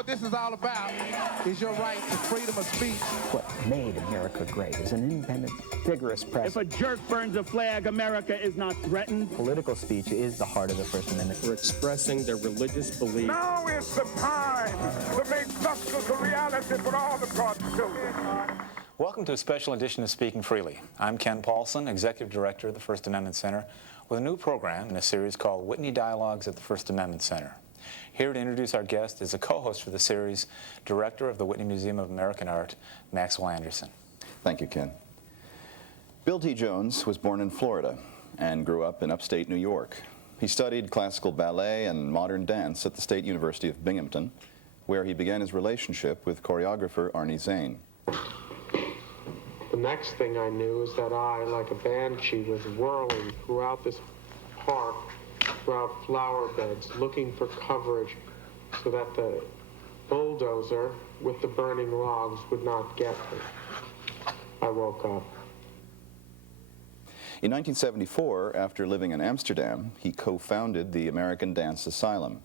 what this is all about, is your right to freedom of speech. What made America great is an independent, vigorous press. If a jerk burns a flag, America is not threatened. Political speech is the heart of the First Amendment. For expressing their religious beliefs. Now is the time to make justice a reality for all of God's children. Welcome to a special edition of Speaking Freely. I'm Ken Paulson, Executive Director of the First Amendment Center, with a new program in a series called Whitney Dialogues at the First Amendment Center. Here to introduce our guest is a co-host for the series, Director of the Whitney Museum of American Art, Maxwell Anderson. Thank you, Ken. Bill T. Jones was born in Florida and grew up in upstate New York. He studied classical ballet and modern dance at the State University of Binghamton, where he began his relationship with choreographer Arnie Zane. The next thing I knew is that I, like a banshee, was whirling throughout this park, throughout flower beds, looking for coverage so that the bulldozer with the burning logs would not get me. I woke up. In 1974, after living in Amsterdam, he co-founded the American Dance Asylum,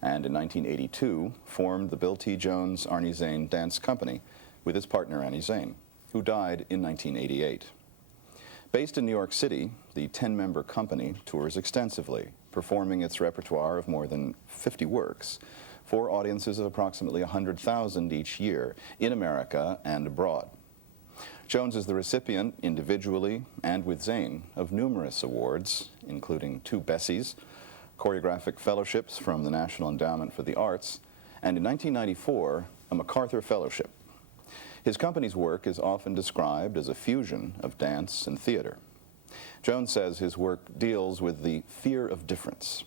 and in 1982 formed the Bill T. Jones Arnie Zane Dance Company with his partner Annie Zane, who died in 1988. Based in New York City, the 10-member company tours extensively, performing its repertoire of more than 50 works for audiences of approximately 100,000 each year in America and abroad. Jones is the recipient, individually and with Zane, of numerous awards, including 2 Bessies, choreographic fellowships from the National Endowment for the Arts, and in 1994, a MacArthur Fellowship. His company's work is often described as a fusion of dance and theater. Jones says his work deals with the fear of difference.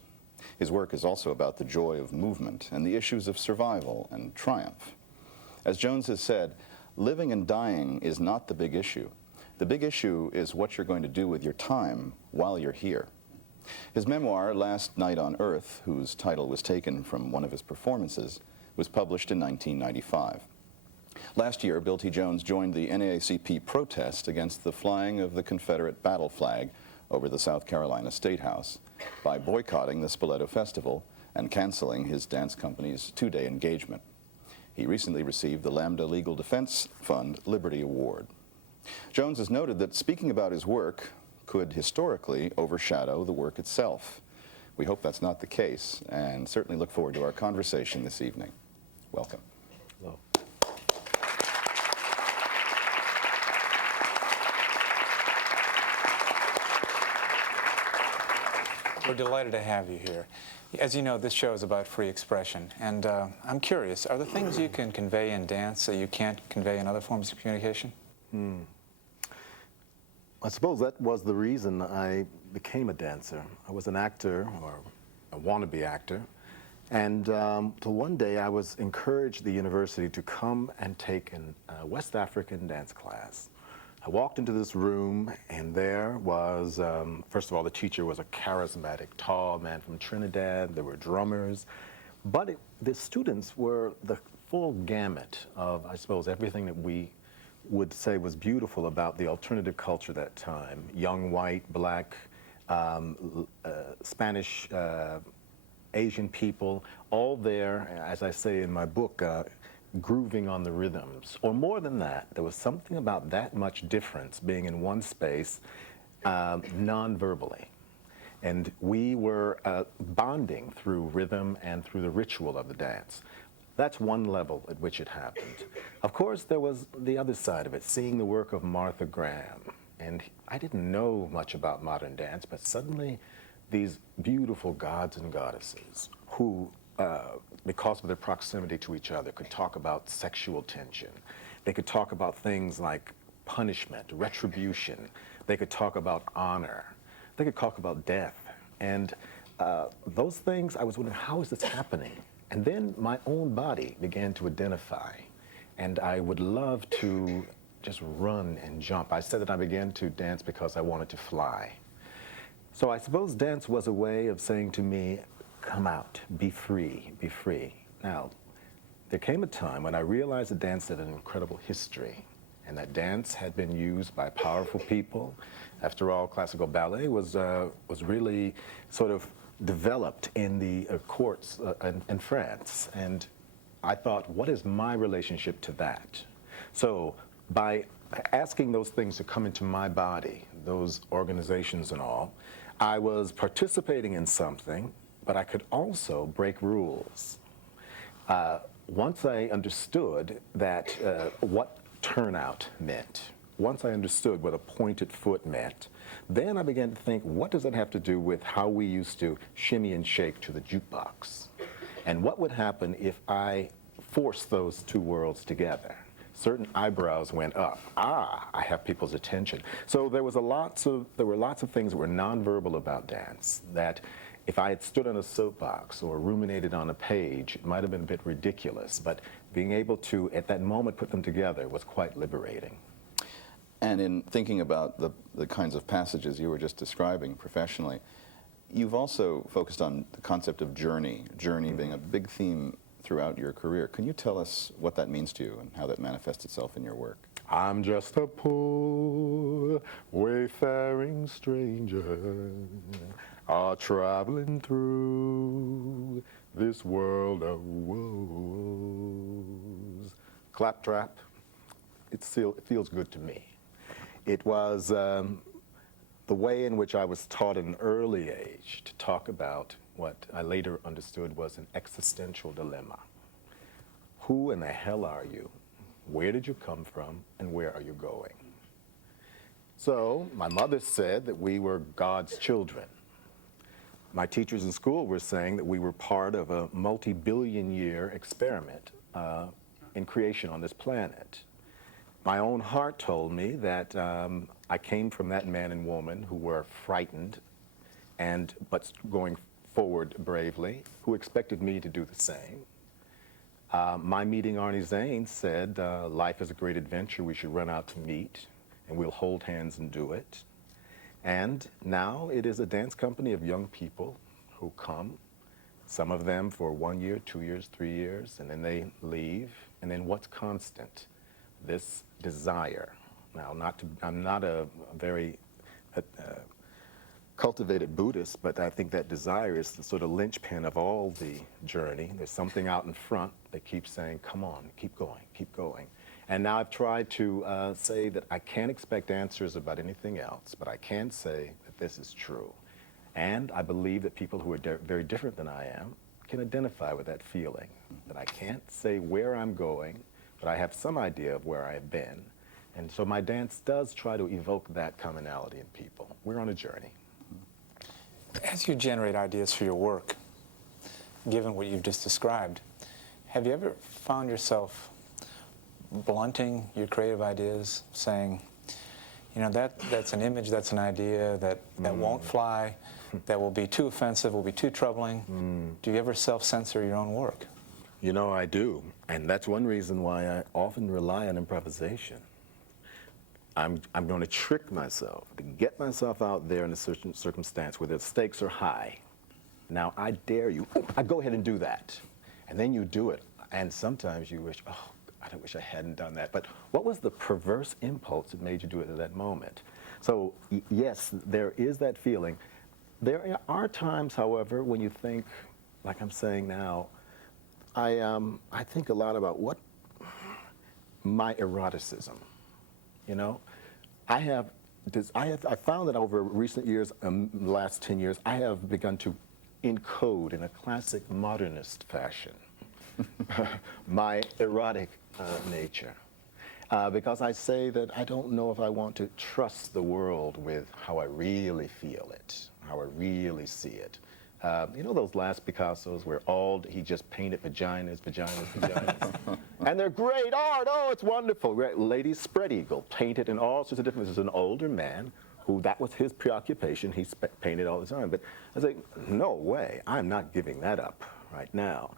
His work is also about the joy of movement and the issues of survival and triumph. As Jones has said, living and dying is not the big issue. The big issue is what you're going to do with your time while you're here. His memoir, Last Night on Earth, whose title was taken from one of his performances, was published in 1995. Last year, Bill T. Jones joined the NAACP protest against the flying of the Confederate battle flag over the South Carolina State House by boycotting the Spoleto Festival and canceling his dance company's 2-day engagement. He recently received the Lambda Legal Defense Fund Liberty Award. Jones has noted that speaking about his work could historically overshadow the work itself. We hope that's not the case, and certainly look forward to our conversation this evening. Welcome. Hello. We're delighted to have you here. As you know, this show is about free expression, and I'm curious, are there things you can convey in dance that you can't convey in other forms of communication? I suppose that was the reason I became a dancer. I was an actor, or a wannabe actor, and till one day I was encouraged at the university to come and take a West African dance class. I walked into this room, and there was, first of all, the teacher was a charismatic, tall man from Trinidad. There were drummers. But the students were the full gamut of, I suppose, everything that we would say was beautiful about the alternative culture that time. Young, white, black, Spanish, Asian people, all there, as I say in my book, grooving on the rhythms. Or more than that, there was something about that much difference being in one space non-verbally. And we were bonding through rhythm and through the ritual of the dance. That's one level at which it happened. Of course, there was the other side of it, seeing the work of Martha Graham. And I didn't know much about modern dance, but suddenly these beautiful gods and goddesses who because of their proximity to each other, could talk about sexual tension. They could talk about things like punishment, retribution. They could talk about honor. They could talk about death. And those things, I was wondering, how is this happening? And then my own body began to identify. And I would love to just run and jump. I said that I began to dance because I wanted to fly. So I suppose dance was a way of saying to me, come out, be free, be free. Now, there came a time when I realized that dance had an incredible history, and that dance had been used by powerful people. After all, classical ballet was really sort of developed in the courts in France. And I thought, what is my relationship to that? So by asking those things to come into my body, those organizations and all, I was participating in something, but I could also break rules. Once I understood that what turnout meant, once I understood what a pointed foot meant, then I began to think, what does that have to do with how we used to shimmy and shake to the jukebox? And what would happen if I forced those two worlds together? Certain eyebrows went up. Ah, I have people's attention. So there were lots of things that were nonverbal about dance that if I had stood on a soapbox or ruminated on a page, it might have been a bit ridiculous, but being able to, at that moment, put them together was quite liberating. And in thinking about the kinds of passages you were just describing professionally, you've also focused on the concept of journey being a big theme throughout your career. Can you tell us what that means to you and how that manifests itself in your work? I'm just a poor wayfaring stranger, traveling through this world of woes. Claptrap, it feels good to me. It was the way in which I was taught at an early age to talk about what I later understood was an existential dilemma. Who in the hell are you? Where did you come from? And where are you going? So my mother said that we were God's children. My teachers in school were saying that we were part of a multi-billion-year experiment in creation on this planet. My own heart told me that I came from that man and woman who were frightened but going forward bravely, who expected me to do the same. My meeting Arnie Zane said, life is a great adventure we should run out to meet, and we'll hold hands and do it. And now it is a dance company of young people who come, some of them for 1 year, 2 years, 3 years, and then they leave. And then what's constant? This desire. Now, I'm not a very cultivated Buddhist, but I think that desire is the sort of linchpin of all the journey. There's something out in front that keeps saying, come on, keep going, keep going. And now I've tried to say that I can't expect answers about anything else, but I can say that this is true. And I believe that people who are very different than I am can identify with that feeling, that I can't say where I'm going, but I have some idea of where I have been. And so my dance does try to evoke that commonality in people. We're on a journey. As you generate ideas for your work, given what you've just described, have you ever found yourself blunting your creative ideas, saying, you know, that's an image, that's an idea that won't fly, that will be too offensive, will be too troubling? Do you ever self-censor your own work? You know, I do. And that's one reason why I often rely on improvisation. I'm going to trick myself, to get myself out there in a certain circumstance where the stakes are high. Now, I dare you. I go ahead and do that. And then you do it. And sometimes you wish, oh, I wish I hadn't done that. But what was the perverse impulse that made you do it at that moment? So, yes, there is that feeling. There are times, however, when you think, like I'm saying now, I think a lot about what my eroticism. You know, I found that over recent years, the last 10 years, I have begun to encode in a classic modernist fashion my erotic nature. Because I say that I don't know if I want to trust the world with how I really feel it, how I really see it. You know those last Picassos where he just painted vaginas. And they're great art, oh, it's wonderful. Lady Spread Eagle painted in all sorts of different, this is an older man who that was his preoccupation, he painted all the time. But I was like, no way, I'm not giving that up right now.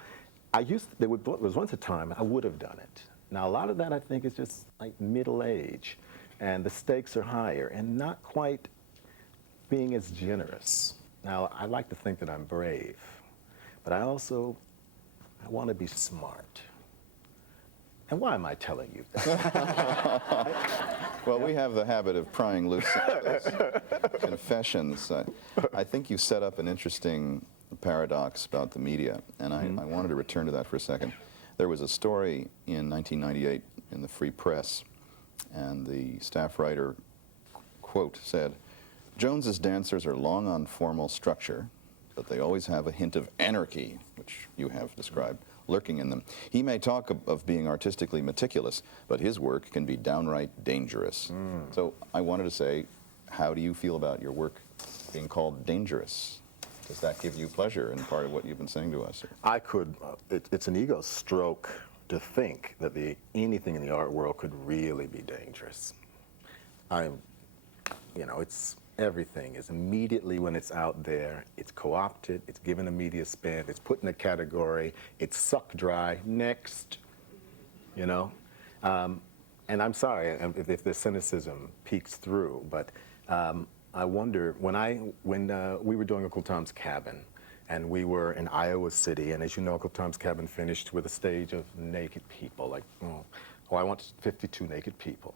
There was once a time I would have done it. Now a lot of that I think is just like middle age, and the stakes are higher, and not quite being as generous. Now, I like to think that I'm brave, but I want to be smart. And why am I telling you that? Well, we have the habit of prying loose confessions. I think you set up an interesting paradox about the media, and I wanted to return to that for a second. There was a story in 1998 in the Free Press, and the staff writer, quote, said, "Jones's dancers are long on formal structure, but they always have a hint of anarchy," which you have described, lurking in them. He may talk of being artistically meticulous, but his work can be downright dangerous. So I wanted to say, how do you feel about your work being called dangerous? Does that give you pleasure in part of what you've been saying to us? I could, it's an ego stroke to think that anything in the art world could really be dangerous. It's everything is immediately when it's out there, it's co-opted, it's given a media spin, it's put in a category, it's sucked dry, next, and I'm sorry if the cynicism peeks through, but I wonder, when we were doing Uncle Tom's Cabin, and we were in Iowa City, and as you know, Uncle Tom's Cabin finished with a stage of naked people, like, I want 52 naked people.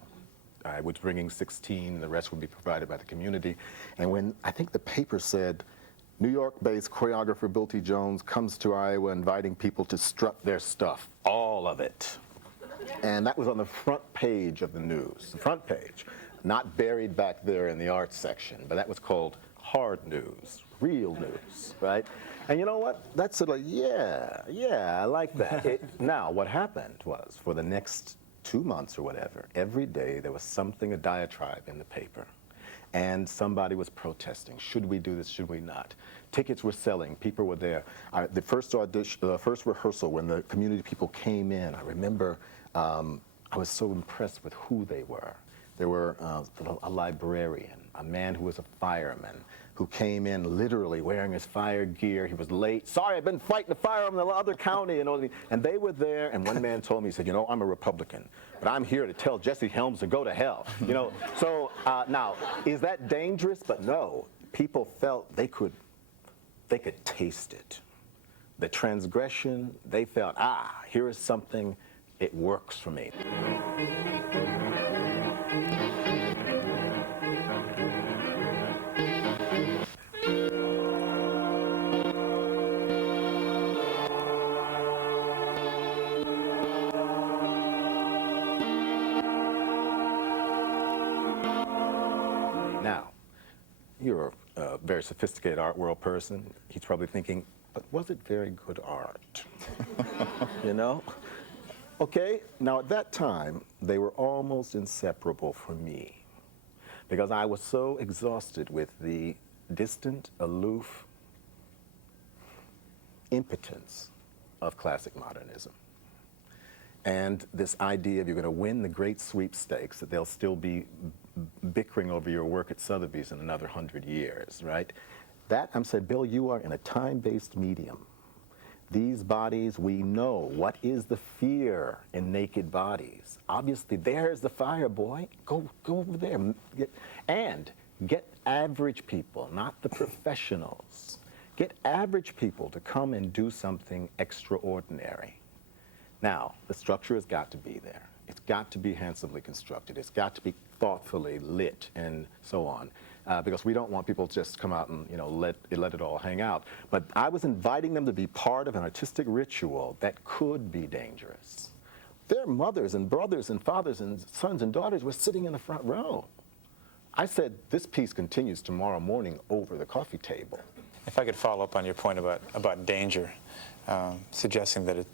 I was bringing 16, and the rest would be provided by the community. And when, I think the paper said, New York-based choreographer Bill T. Jones comes to Iowa inviting people to strut their stuff, all of it. And that was on the front page of the news, the front page. Not buried back there in the arts section, but that was called hard news, real news, right? And you know what? That's sort of like, yeah, I like that. Now, what happened was, for the next 2 months or whatever, every day there was something, a diatribe in the paper. And somebody was protesting. Should we do this? Should we not? Tickets were selling. People were there. The first audition, the first rehearsal, when the community people came in, I remember I was so impressed with who they were. There were a librarian, a man who was a fireman, who came in literally wearing his fire gear. He was late. Sorry, I've been fighting the fire in the other county. And they were there, and one man told me, he said, I'm a Republican, but I'm here to tell Jesse Helms to go to hell. So now, is that dangerous? But no, people felt they could taste it. The transgression, they felt, here is something, it works for me. Now, you're a very sophisticated art world person. He's probably thinking, but was it very good art? Okay, now at that time, they were almost inseparable for me, because I was so exhausted with the distant, aloof impotence of classic modernism. And this idea of you're going to win the great sweepstakes, that they'll still be bickering over your work at Sotheby's in another 100 years, right? That, I'm saying, Bill, you are in a time-based medium. These bodies, we know what is the fear in naked bodies. Obviously, there's the fire, boy. Go over there. Get average people, not the professionals. Get average people to come and do something extraordinary. Now, the structure has got to be there. It's got to be handsomely constructed. It's got to be thoughtfully lit and so on. Because we don't want people to just come out and let it all hang out. But I was inviting them to be part of an artistic ritual that could be dangerous. Their mothers and brothers and fathers and sons and daughters were sitting in the front row. I said, this piece continues tomorrow morning over the coffee table. If I could follow up on your point about danger, suggesting that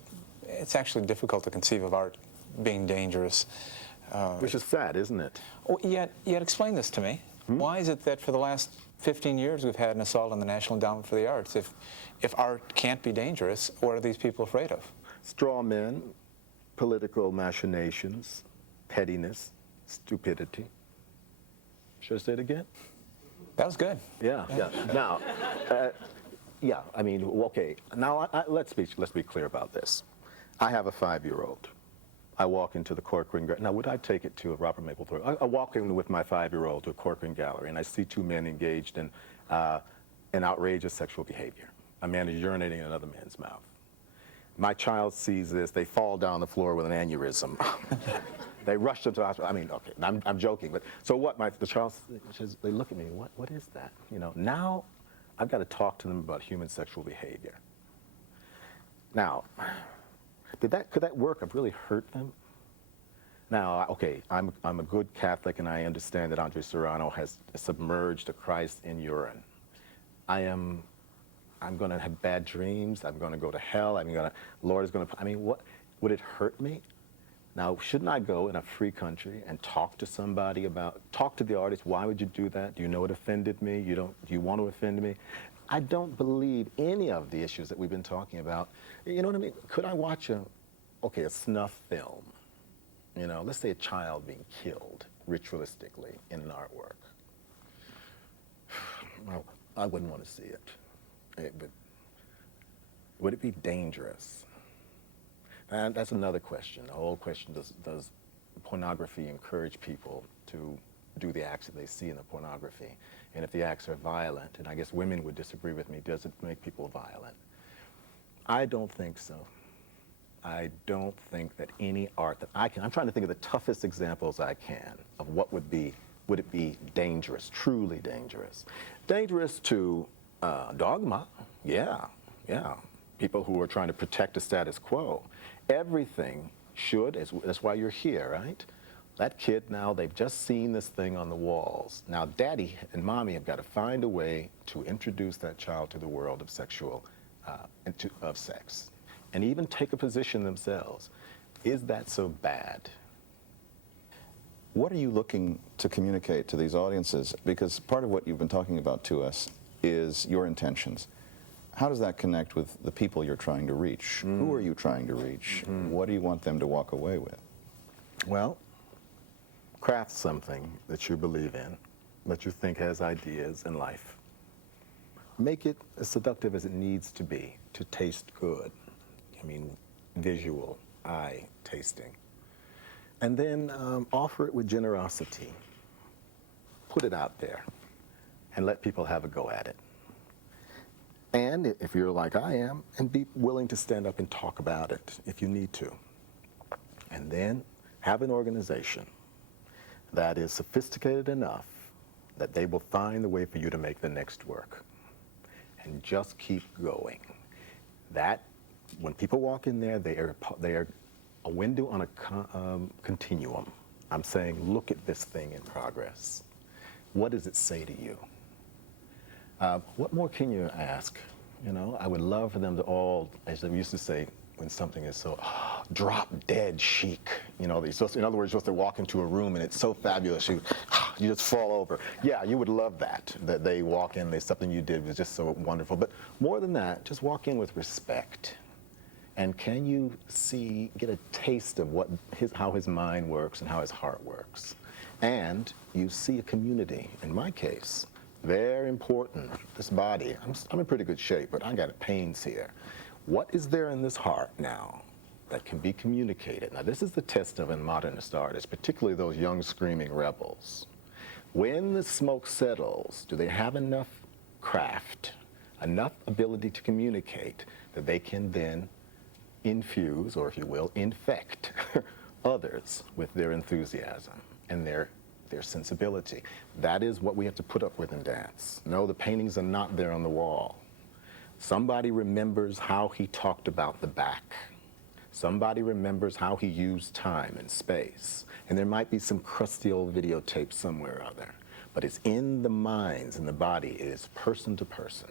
it's actually difficult to conceive of art being dangerous. Which is sad, isn't it? Well, yet explain this to me. Why is it that for the last 15 years we've had an assault on the National Endowment for the Arts? If art can't be dangerous, what are these people afraid of? Straw men, political machinations, pettiness, stupidity. Should I say it again? That was good. Yeah. Now, okay. Now, let's be clear about this. I have a 5-year-old. I walk into the Corcoran Gallery. Now, would I take it to a Robert Mapplethorpe? I walk in with my 5-year-old to a Corcoran Gallery, and I see two men engaged in an outrageous sexual behavior. A man is urinating in another man's mouth. My child sees this. They fall down the floor with an aneurysm. They rush them to the hospital. I mean, okay, I'm joking, but so what? The child says, they look at me. What is that? Now I've got to talk to them about human sexual behavior. Now, Could that work have really hurt them? Now, okay, I'm a good Catholic, and I understand that Andre Serrano has submerged a Christ in urine. I'm going to have bad dreams. I'm going to go to hell. Lord is going to, I mean, what, would it hurt me? Now, shouldn't I go in a free country and talk to somebody talk to the artist, why would you do that? Do you know it offended me? Do you want to offend me? I don't believe any of the issues that we've been talking about. You know what I mean? Could I watch a snuff film? You know, let's say a child being killed ritualistically in an artwork. Well, I wouldn't want to see it. But would it be dangerous? And that's another question. The whole question, does pornography encourage people to do the acts that they see in the pornography? And if the acts are violent, and I guess women would disagree with me, does it make people violent? I don't think so. I don't think that any art that I'm trying to think of the toughest examples I can of what would it be dangerous, truly dangerous? Dangerous to dogma, yeah. People who are trying to protect the status quo. Everything should, that's why you're here, right? That kid now, they've just seen this thing on the walls. Now daddy and mommy have got to find a way to introduce that child to the world of of sex. And even take a position themselves. Is that so bad? What are you looking to communicate to these audiences? Because part of what you've been talking about to us is your intentions. How does that connect with the people you're trying to reach? Who are you trying to reach? What do you want them to walk away with? Well, craft something that you believe in, that you think has ideas in life. Make it as seductive as it needs to be to taste good. I mean, visual, eye tasting. And then offer it with generosity. Put it out there and let people have a go at it. And if you're like I am, and be willing to stand up and talk about it if you need to. And then have an organization that is sophisticated enough that they will find the way for you to make the next work. And just keep going. That, when people walk in there, they are a window on a continuum. I'm saying, look at this thing in progress. What does it say to you? What more can you ask? You know, I would love for them to all, as they used to say, when something is so drop dead chic. You know, in other words, you're supposed to walk into a room and it's so fabulous, you just fall over. Yeah, you would love that they walk in, something you did was just so wonderful. But more than that, just walk in with respect. And can you get a taste of how his mind works and how his heart works? And you see a community, in my case, very important. This body, I'm in pretty good shape, but I got pains here. What is there in this heart now that can be communicated? Now, this is the test of a modernist artist, particularly those young screaming rebels. When the smoke settles, do they have enough craft, enough ability to communicate that they can then infuse, or if you will, infect others with their enthusiasm and their sensibility? That is what we have to put up with in dance. No, the paintings are not there on the wall. Somebody remembers how he talked about the back. Somebody remembers how he used time and space. And there might be some crusty old videotape somewhere or other. But it's in the minds and the body. It is person to person.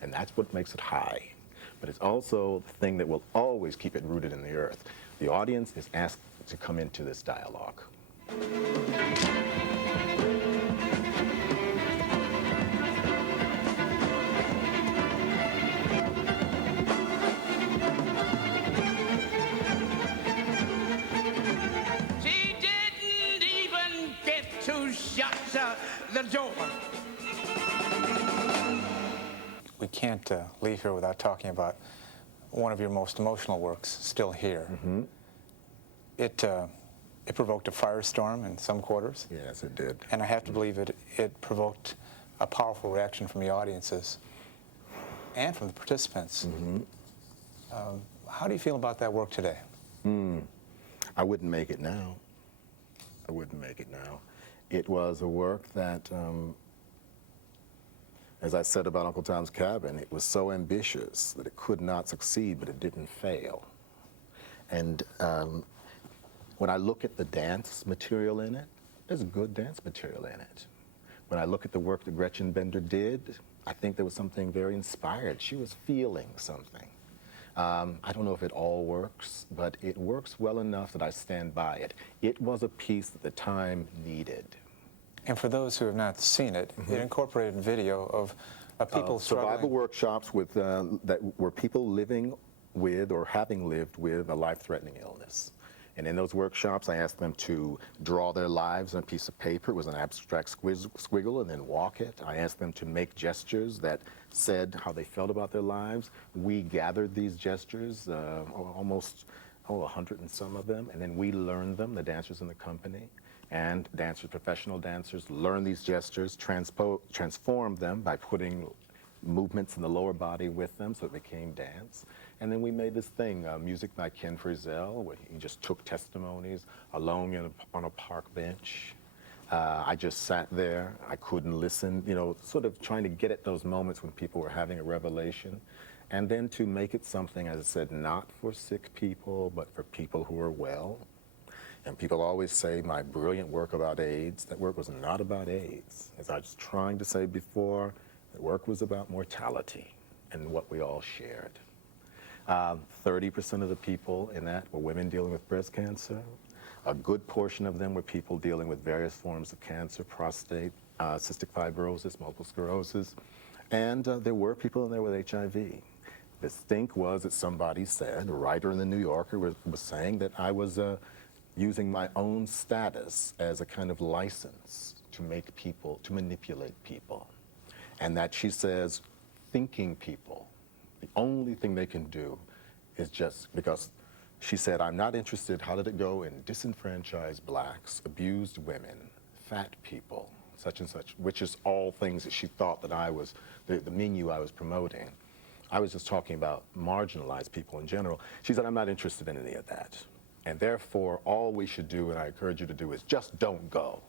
And that's what makes it high. But it's also the thing that will always keep it rooted in the earth. The audience is asked to come into this dialogue. She didn't even get to shut the door. We can't leave here without talking about one of your most emotional works, Still Here. It provoked a firestorm in some quarters. Yes, it did. And I have to believe it provoked a powerful reaction from the audiences and from the participants. How do you feel about that work today? I wouldn't make it now. I wouldn't make it now. It was a work that, as I said about Uncle Tom's Cabin, it was so ambitious that it could not succeed, but it didn't fail. And when I look at the dance material in it, there's good dance material in it. When I look at the work that Gretchen Bender did, I think there was something very inspired. She was feeling something. I don't know if it all works, but it works well enough that I stand by it. It was a piece that the time needed. And for those who have not seen it, it incorporated video of people struggling. Survival workshops with, that were people living with or having lived with a life-threatening illness. And in those workshops, I asked them to draw their lives on a piece of paper. It was an abstract squiggle, and then walk it. I asked them to make gestures that said how they felt about their lives. We gathered these gestures, almost 100 and some of them, and then we learned them, the dancers in the company. And dancers, professional dancers, learned these gestures, transformed them by putting movements in the lower body with them, so it became dance. And then we made this thing, music by Ken Frizzell, where he just took testimonies alone on a park bench. I just sat there, I couldn't listen, you know, sort of trying to get at those moments when people were having a revelation. And then to make it something, as I said, not for sick people, but for people who are well. And people always say my brilliant work about AIDS. That work was not about AIDS. As I was trying to say before, the work was about mortality and what we all shared. 30% of the people in that were women dealing with breast cancer. A good portion of them were people dealing with various forms of cancer, prostate, cystic fibrosis, multiple sclerosis. And there were people in there with HIV. The stink was that somebody said, a writer in the New Yorker was saying that I was using my own status as a kind of license to make people, to manipulate people. And that she says, thinking people, the only thing they can do is just, because she said, I'm not interested, how did it go, in disenfranchised blacks, abused women, fat people, such and such, which is all things that she thought that I was, the menu I was promoting. I was just talking about marginalized people in general. She said, I'm not interested in any of that. And therefore, all we should do, and I encourage you to do, is just don't go.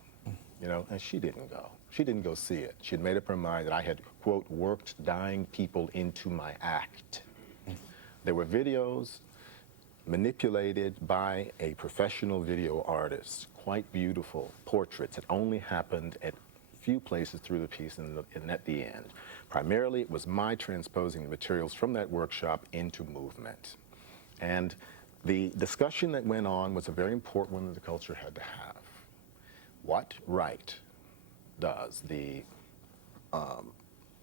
You know, and she didn't go. She didn't go see it. She had made up her mind that I had, quote, worked dying people into my act. There were videos manipulated by a professional video artist, quite beautiful portraits that only happened at few places through the piece and at the end. Primarily, it was my transposing the materials from that workshop into movement. And the discussion that went on was a very important one that the culture had to have. What right does the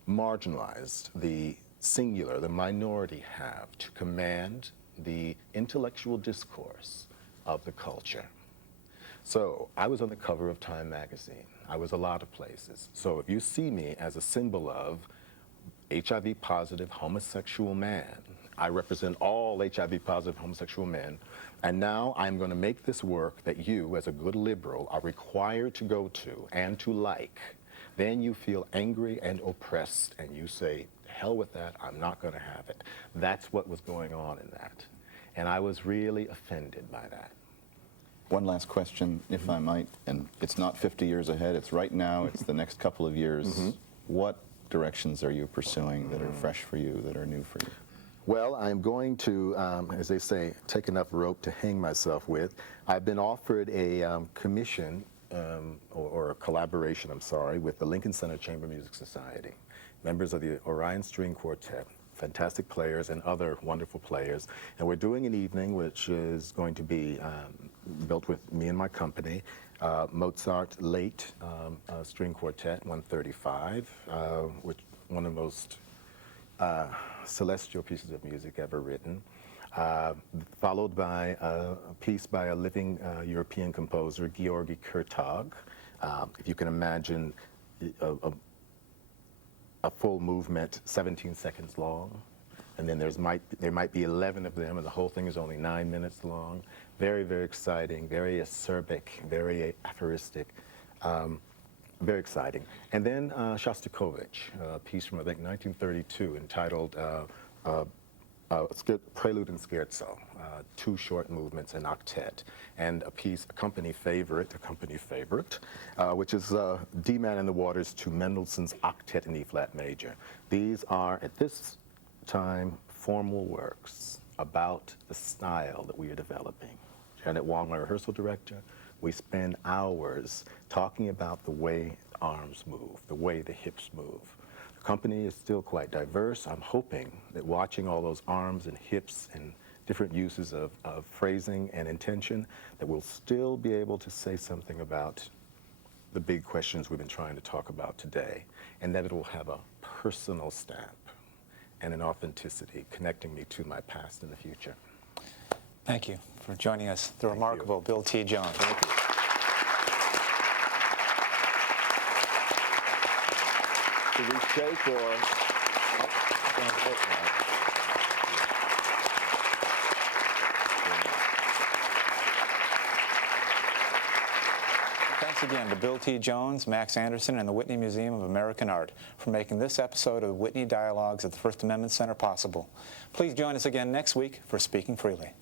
marginalized, the singular, the minority have to command the intellectual discourse of the culture? So I was on the cover of Time magazine. I was a lot of places. So if you see me as a symbol of HIV positive homosexual man, I represent all HIV positive homosexual men, and now I'm going to make this work that you, as a good liberal, are required to go to and to like. Then you feel angry and oppressed, and you say, hell with that, I'm not going to have it. That's what was going on in that. And I was really offended by that. One last question, if I might, and it's not 50 years ahead, it's right now, it's the next couple of years. What directions are you pursuing that are fresh for you, that are new for you? Well, I'm going to, as they say, take enough rope to hang myself with. I've been offered a commission, or a collaboration, I'm sorry, with the Lincoln Center Chamber Music Society, members of the Orion String Quartet, fantastic players and other wonderful players. And we're doing an evening which is going to be built with me and my company, Mozart Late String Quartet 135, which one of the most celestial pieces of music ever written, followed by a piece by a living European composer, Georgi Kurtag. If you can imagine a full movement, 17 seconds long, and then there might be 11 of them, and the whole thing is only 9 minutes long. Very, very exciting, very acerbic, very aphoristic. Very exciting. And then Shostakovich, a piece from, I think, 1932 entitled Prelude and Scherzo, 2 short movements in octet, and a piece, a company favorite, which is D-Man in the Waters to Mendelssohn's Octet in E-flat major. These are, at this time, formal works about the style that we are developing. Janet Wong, my rehearsal director, we spend hours talking about the way arms move, the way the hips move. The company is still quite diverse. I'm hoping that watching all those arms and hips and different uses of phrasing and intention, that we'll still be able to say something about the big questions we've been trying to talk about today, and that it will have a personal stamp and an authenticity connecting me to my past and the future. Thank you for joining us, the remarkable Bill T. Jones. Thank you. Should we shake or? Thanks again to Bill T. Jones, Max Anderson, and the Whitney Museum of American Art for making this episode of Whitney Dialogues at the First Amendment Center possible. Please join us again next week for Speaking Freely.